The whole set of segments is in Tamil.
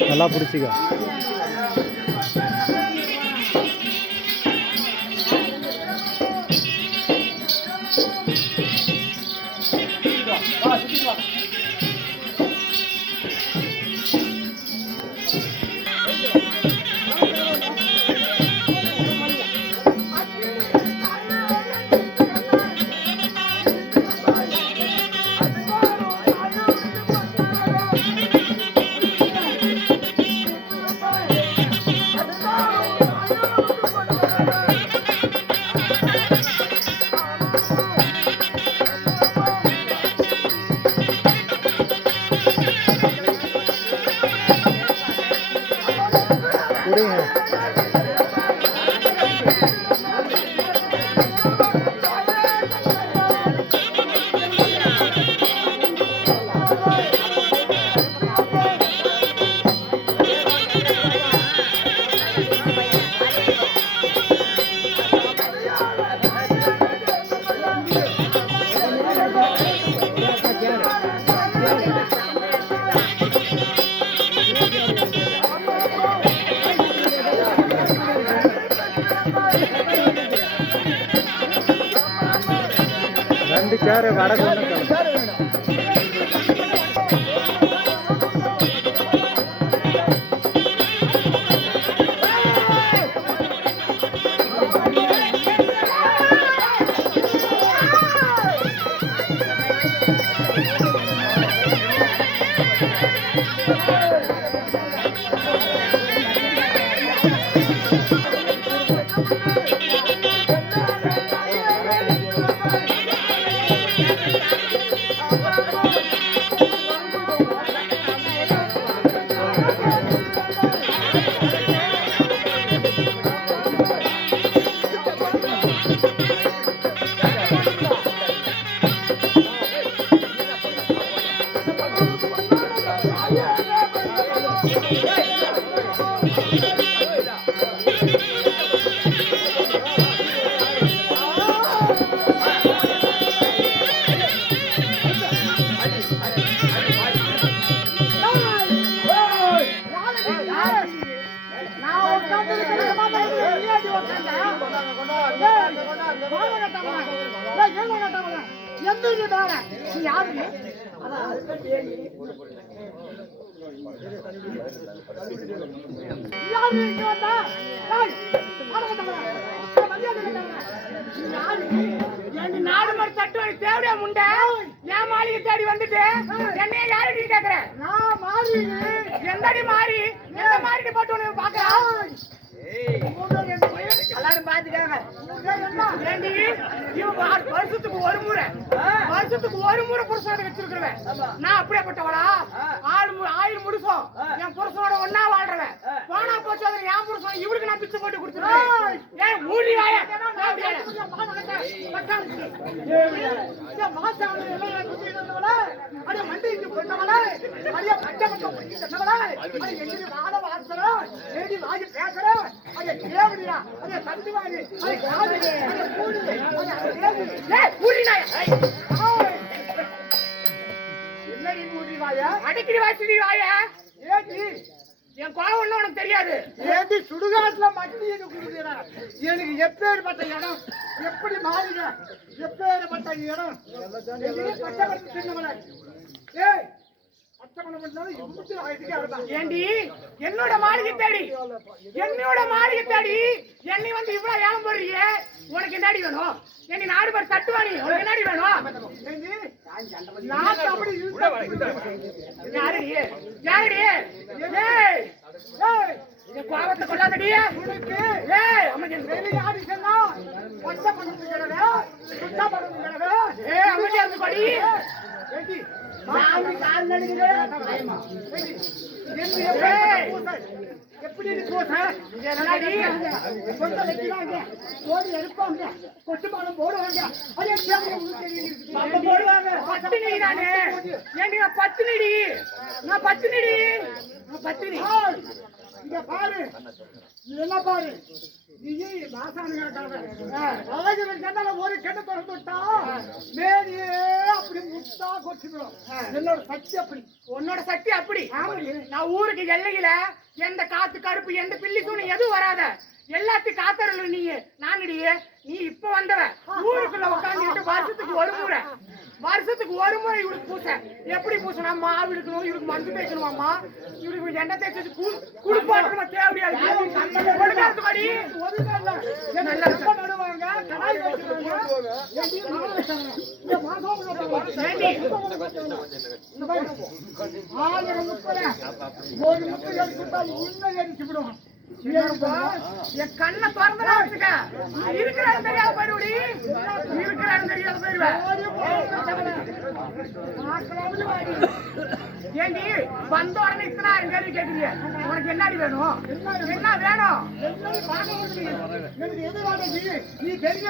நல்லா பிடிச்சிக்க. ரெண்டு சேர் வடக்கு நாடு மாதிரி தட்டு தேவையா முண்டை என் மாளிகை தேடி வந்துட்டு என்னைய யாரு கேக்குற நான் மாறி எந்தடி மாறி எந்த மாறிட்டு போட்டு உனக்கு பாக்கலாம் எல்லாரும் பாத்துக்காங்க வருஷத்துக்கு ஒரு முறை புருஷனை வச்சிருக்கிறவன் நான் அப்படியேப்பட்டவளா 1000 முடிசம் என் புருஷனோட ஒன்னா வாழ்றவன் போனா போச்சு அதுல என் புருஷன் இவருக்கு நான் பிச்சை போட்டு கொடுத்துருவேன் ஏன் மூடி வாய மண்டைக்கு பொண்ணவள அடியா பச்சை வாங்கி பேசுற அட தேவடியா அட சத்துவாடி அட காது அட கூடு ஏய் கூடி நாய் என்னடி கூடி வாயா அடிக்கடி வாசிடி வாயா ஏடி என் கோவம் ஒண்ணு உனக்கு தெரியாது ஏடி சுடுகாட்டுல மட்டி குடுக்குறா எனக்கு எப்பேற்பட்ட இடம் எப்படி மாறுங்க எப்பேற்பட்ட இடம் பச்சை பட்டு சின்னவள ஏய் ஏண்டி என்னோட மாளிகை தேடி என்னை வந்து இவ்வளவு ஏலம் போடுறீங்க. உனக்கு என்னடி வேணும்? என்னை நாடு பேர் தட்டுவாணி, உனக்கு என்னடி வேணும்? யாரடி கோபத்தை கொள்ளாதடி. அமைதியா இருந்து படி. எப்படி போடுவாங்க பத்தினி நான் பத்தினி இங்க பாரு என்ன பாரு நீ ஒரு கெட்ட திறந்து விட்டா மேலே அப்படி முட்டா கொச்சிடும். என்னோட சக்தி அப்படி, உன்னோட சக்தி அப்படி. நான் ஊருக்கு எல்லையில எந்த காத்து கருப்பு எந்த பில்லி சூனி எதுவும் வராத எல்லாத்தையும் காத்தரல. நீ இப்ப வந்தவ ஊருக்குள்ள உட்காந்துட்டு வருஷத்துக்கு ஒரு முறை இவருக்கு பூச. எப்படி பூசணும்? மாவு எடுக்கணும், இவருக்கு மஞ்சள் தேய்க்கணுமாம்மா, இவருக்கு எண்ணெய் தேய்ச்சி குளிப்பாட்டணுமா? தேவையாது என் கண்ணை திறந்தா வச்சுக்க. இருக்கிறான்னு தெரியாத போயிடுவடி, இருக்கிறான்னு தெரியாத போயிடுவேன். ஏண்டி வந்த உடனே இத்தனை கேள்வி கேட்குறீங்க? உனக்கு என்னடி வேணும்? என்ன வேணும்? நீ தெரிஞ்ச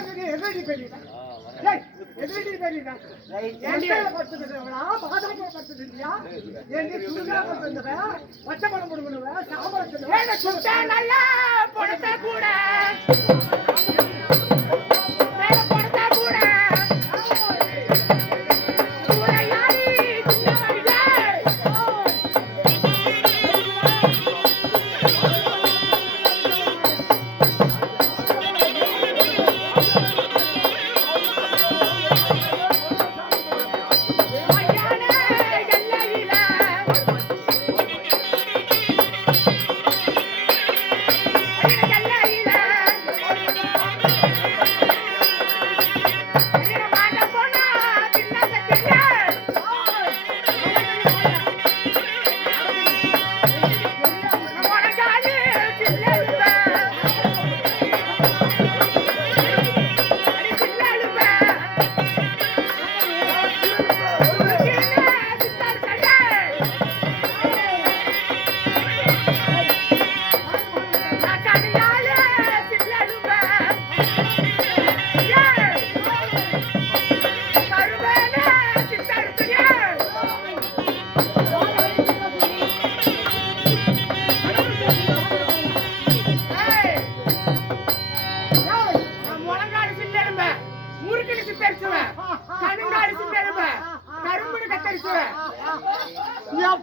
நல்லா பொடுத்த கூட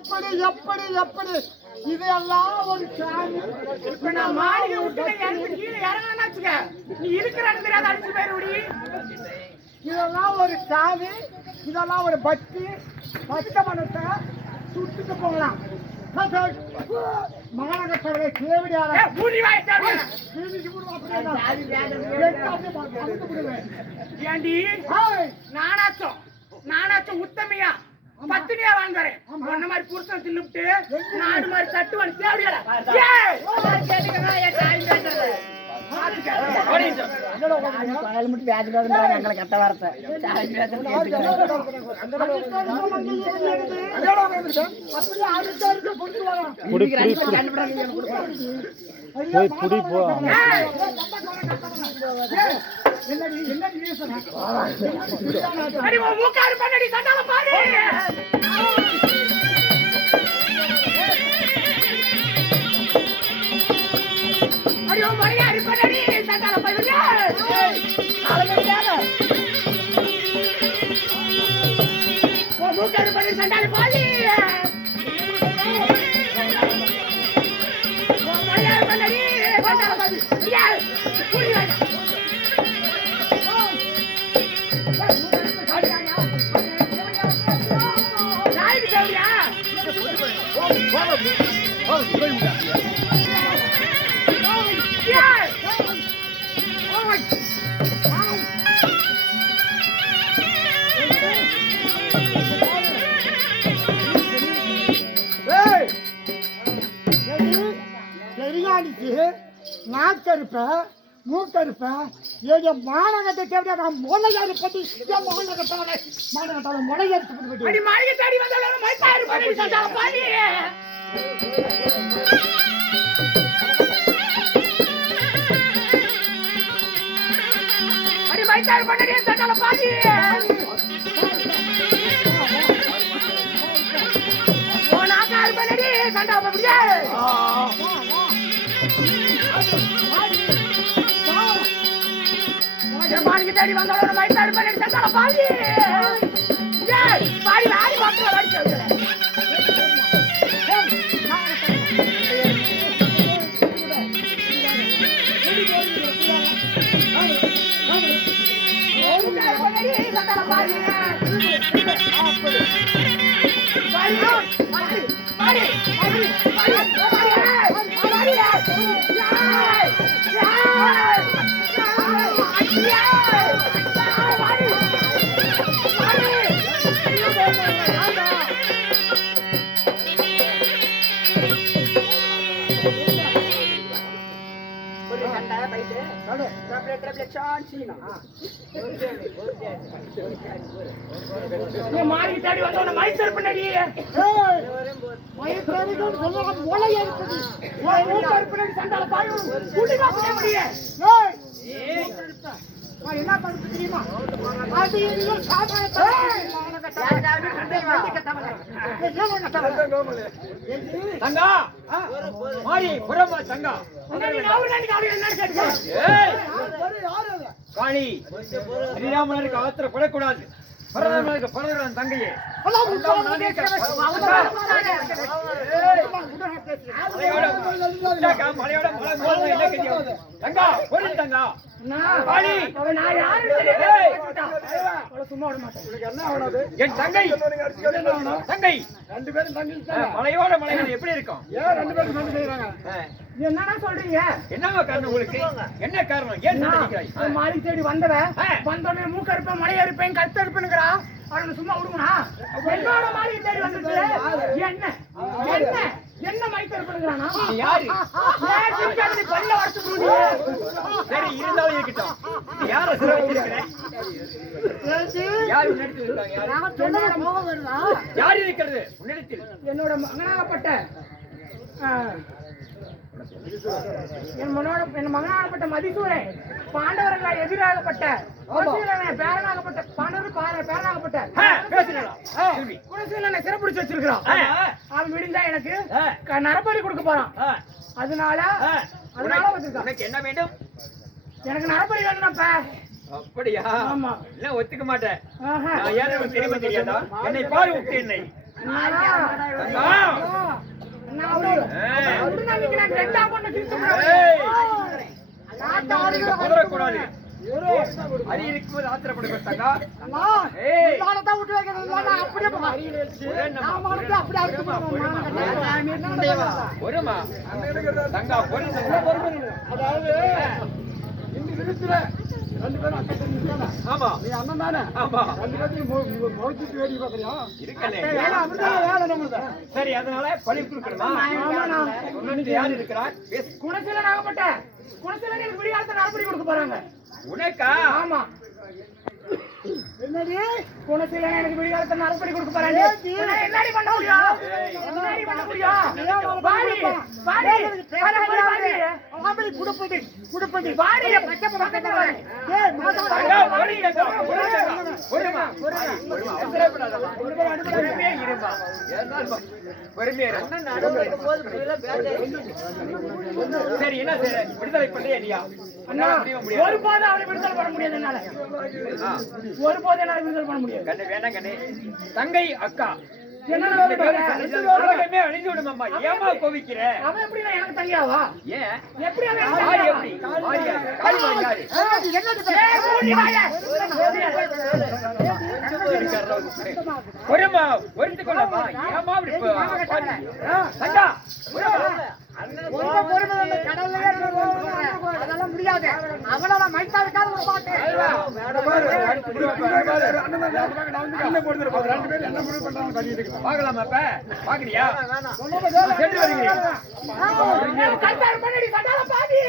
எப்படி எப்படி எப்படி இதெல்லாம் ஒரு சாமி. இப்ப நான் மாளிகை விட்டு எனக்கு கீழே இறங்கணும்னாச்சுக்க நீ இருக்கிறான்னு தெரியாத அடிச்சு போயிருடி. இதெல்லாம் ஒரு சாமி, இதெல்லாம் ஒரு பக்தி. பச்சை மனத்தை சுட்டுட்டு போகலாம். மாநகரசபை தேவடியார ஏண்டி நானாச்சும் உத்தமையா பத்தினியா வாங்குறேன். உன்ன மாதிரி புருஷன் தின்னுட்டு நாடு மாதிரி தட்டுவான் தேவையா கட்ட வார்த்தை மூக்காரு பண்ணடி சண்டால பாரு. அடியோ மணியாரி பண்ணடி சண்டால பாரு. மூக்காரு பண்ணடி சண்டால பாரு. மணியாரி பண்ணடி சண்டால பாரு. நாக்கருப்ப மூக்கருப்ப என் மானகத்தை தேவையா நான் முளையாறு பத்தி மானகட்டால முளையாறு மழையை தேடி வந்தாலும் அடி மைத்தாறு பண்ணி சட்டால பாதி நாக்காரு பண்ணி சண்டா அப்படியே மாளிகை தேடி வந்தவங்க மைத்தாறு பண்ணி சட்டால பாதி பாடி ஆடி பார்த்து அடிச்சு மாறி தேடி வந்தவன மைத்தர் பண்ணடி சண்டால பாய் என்ன பண்ணுறது தெரியுமா தங்கா மாறி புறமா தங்கா காளி ஸ்ரீராமனருக்கு ஆத்திரப்படக்கூடாது. பரதமனுக்கு பரதரான் தங்கையே மலையோட தங்கா பொறி தங்கா என் தங்கை தங்கை 2 பேரும் மலையோட மலையோட எப்படி இருக்கும்? ஏன் 2 பேரும் சண்டை செய்யறாங்க? என்னன்னா சொல்றீங்க? என்னவா காரணம் உங்களுக்கு? என்ன காரணம்? ஏன் சண்டைக்கிறாய்? மாறி தேடி வந்தவன் வந்தோடனே மூக்கறுப்பேன் மலையறுப்பேன் கத்தறுப்பேன்னுங்கிறா. அவனை சும்மா விடுங்கண்ணா. என்னோட மாறி தேடி வந்துட்டு என்ன என்ன என்ன மைத்தறுப்பேன்னுங்கிறானா? யாரு? பல்ல வளர்த்து சரி இருந்தாலும் இருக்கட்டும். யார சிறப்பிக்கிறேன்? யாரு முன்னெடுத்து இருக்காங்க? யார் இருக்கிறது முன்னெடுத்தில்? என்னோட மகனாகப்பட்ட என் மகனாகப்பட்ட மதிசூரன் பாண்டவர்கள் எதிராகப்பட்ட பேரனாகப்பட்ட பாண்டவர் பேரனாகப்பட்ட குணசீலனை சிறப்பிடிச்சு வச்சிருக்கிறான். அவன் விடிஞ்சா எனக்கு நரபலி கொடுக்க போறான். அதனால உனக்கு என்ன வேண்டும்? எனக்கு நரபலி வேணும்ப்பா. அப்படியா? ஆமா. இல்ல ஒத்துக்க மாட்டேன். நான் யாரும் தெரியுமா தெரியாதா? என்னை பாரு விட்டு என்னை கூடாது. அரி இருக்கும்போது ஆத்திரப்பட ஒருமா தங்கா பொறி அதாவது 2 பேரும் ஆமா நீ அண்ணன் தானே? ஆமா 2 பேரும் மொழிச்சிட்டு வேடி பாக்குறியா? இருக்கே. சரி அதனால பழி கொடுக்கணுமா? யார் இருக்கிறார்? குணசீலன் ஆகப்பட்ட குணசீலன் எனக்கு விடியாலத்தை நரபலி கொடுக்க போறாங்க. உனக்கா? ஆமா. என்னடி குணசீலன் எனக்கு விடியாலத்தை நரபலி கொடுக்க போறாங்க. என்னடி பண்ண முடியும்? என்னடி பண்ண முடியும்? பாடி பாடி பாடி குடுப்பதி குடுப்பதி பாடி பச்சை பக்கத்துல வர. ஏய் மாதா ஒருமா பொறுமையா இருமா. பொறுமையா சரி என்ன விடுதலை பண்றியா இல்லையா? ஒருபோது அவனை விடுதலை பண்ண முடியாது. என்னால ஒருபோது என்னால விடுதலை பண்ண முடியாது. கண்ணு வேணாம் கண்ணு. தங்கை அக்கா என்ன அழிஞ்சு விடுமாம்மா. ஏமா கோவிக்கிற? அவன் எப்படி எனக்கு தங்கியாவா? ஏன் எப்படி ஒருமா ஒருத்து கொள்ளப்பா ஏமா தங்கா அதெல்லாம் முடியாது அவளோட மைத்தாருக்காக ஒரு பாட்டு பாக்கலாமா இப்ப பாக்குறியா பண்ணி சட்டால பாடி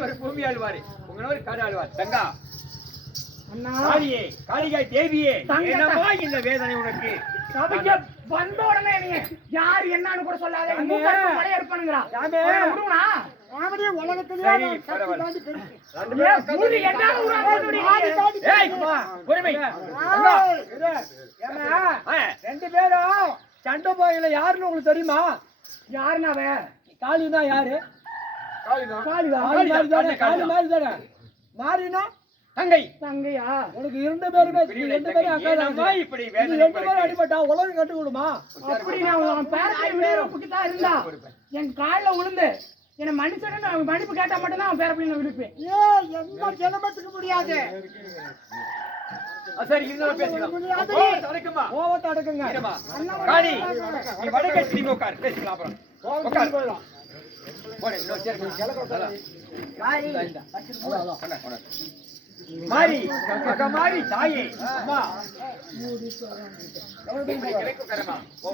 ஒரு பூமி ஆழ்வாரு உங்களோட காடு ஆழ்வார் தங்கா காளியே காளிகாய் தேவியே என்னமா இந்த வேதனை உனக்கு சபைக்கு வந்த உடனே நீ யார் என்னன்னு கூட சொல்லாத மழை எடுப்பானுங்கிறா ரெண்டு பேரும் சண்டை போயில யாருன்னு உங்களுக்கு தெரியுமா? யாருன்னா காளினா யாரு? காளி மாதிரி தானே. மாறினா தங்கை தங்கையா? உனக்கு இரண்டு பேருமே ரெண்டு பேரும் அக்கா இப்படி ரெண்டு பேரும் அடிபட்டா உலகம் கட்டு விடுமா? அப்படி நான் பேரப்பிள்ளைதான் இருந்தா என் காலில் விழுந்து என்ன மனுஷன் மன்னிப்பு கேட்டா மட்டும்தான் அவன் பேரப்பிள்ளைங்க விடுப்பேன். எந்த ஜனமத்துக்கு முடியாது. சரி இருந்தாலும் பேசலாம். கோவத்தை அடக்குங்க. காளி நீ வடக்கே திரும்பி உட்கார் பேசிக்கலாம் அப்புறம் உட்கார் போடு இன்னொரு சேர் மாரி அக்கா மாரி தாயே அம்மா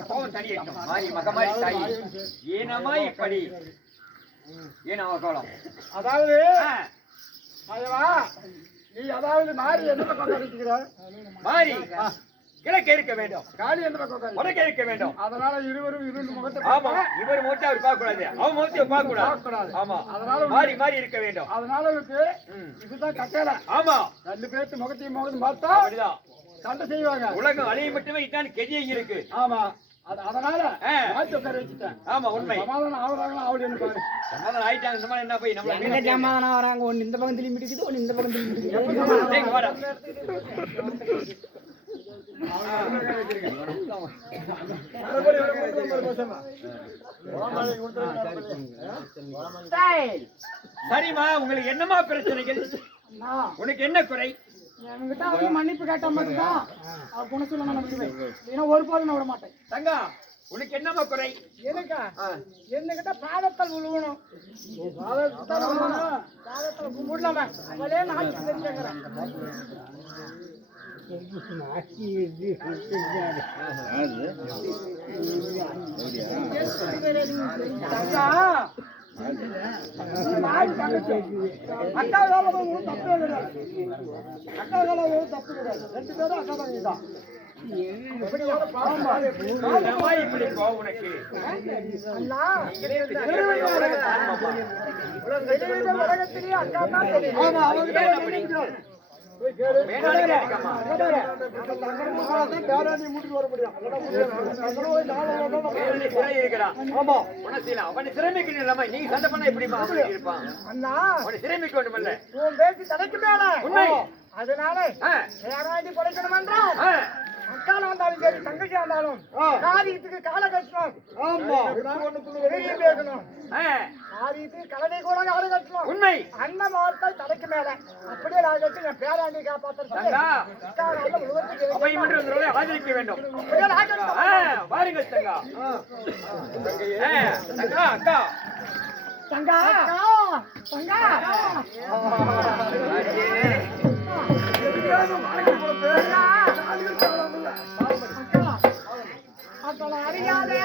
கோவம் தனியட்டும் மாரி மகமாரி தாயே ஏனம்மா இப்படி ஏனாவா கோலம் அதாவது நீ அதாவது மாறி எந்த பக்கம் இருக்கிற மாரி கிழக்கு இருக்க வேண்டும் காளி எந்த பக்கம் வடக்கே இருக்க வேண்டும். அதனால இருவரும் இரண்டு முகத்தை ஆமா இவர் முகத்தை அவர் பார்க்க கூடாது அவன் முகத்தை பார்க்க கூடாது. ஆமா அதனால மாறி மாறி இருக்க வேண்டும். அதனால இதுதான் கட்டளை. ஆமா ரெண்டு பேருக்கு முகத்தையும் முகத்தையும் பார்த்தா அப்படிதான் சண்டை செய்வாங்க. உலகம் அழிய மட்டுமே இதான் கெதியை இருக்கு. ஆமா அதனால மாற்றி உட்கார வச்சுட்டேன். ஆமா உண்மை சமாதானம் ஆகுறாங்களா அவளு என்ன பாரு சமாதானம் ஆயிட்டாங்க. இந்த மாதிரி என்ன போய் நம்ம சமாதானம் வராங்க. ஒன்னு இந்த பக்கம் திரும்பி இருக்குது, ஒன்னு இந்த பக்கம் திரும்பி வாடா சரிம்மா உங்களுக்கு என்னமா பிரச்சனைகள்? உனக்கு என்ன குறை? என்கிட்ட அவங்க மன்னிப்பு கேட்டா மட்டும்தான் அவ குணசீலம் நான் விடுவேன். ஏன்னா ஒரு போதும் நான் விட மாட்டேன். தங்கா உனக்கு என்னமா குறை? எனக்கா என்கிட்ட பாதத்தில் விழுவணும். பாதத்தில் கும்பிடலாமா? அவளே நாட்டு தெரிஞ்சுக்கிறேன். அக்கா வேலை தப்பு கிடையாது. அக்கா வேலை தப்பு கிடையாது. ரெண்டு பேரும் அக்கா தான். இப்படி போ உனக்கு சிறமிக்கு இல்லாம நீ சண்டை பண்ண எப்படி இருப்பான்? சிறமிக்கு ஒண்ணுமில்ல உன் பேசி தலைக்கு மேல உண்மை. அதனால யாராண்டி குறைக்கணும் என்றால் அக்கால வந்தாலும் சரி தங்கச்சி வந்தாலும் காரியத்துக்கு கால கட்டணும். பேசணும் காரியத்துக்கு கலதை கூட கால கட்டணும். உண்மை. அண்ணன் வார்த்தை தலைக்கு மேல அப்படியே நான் கட்டி என் பேராண்டி காப்பாற்ற ஆதரிக்க வேண்டும். பாருங்கள் தங்கா தங்கா அக்கா தங்கா தங்கா அறியாதே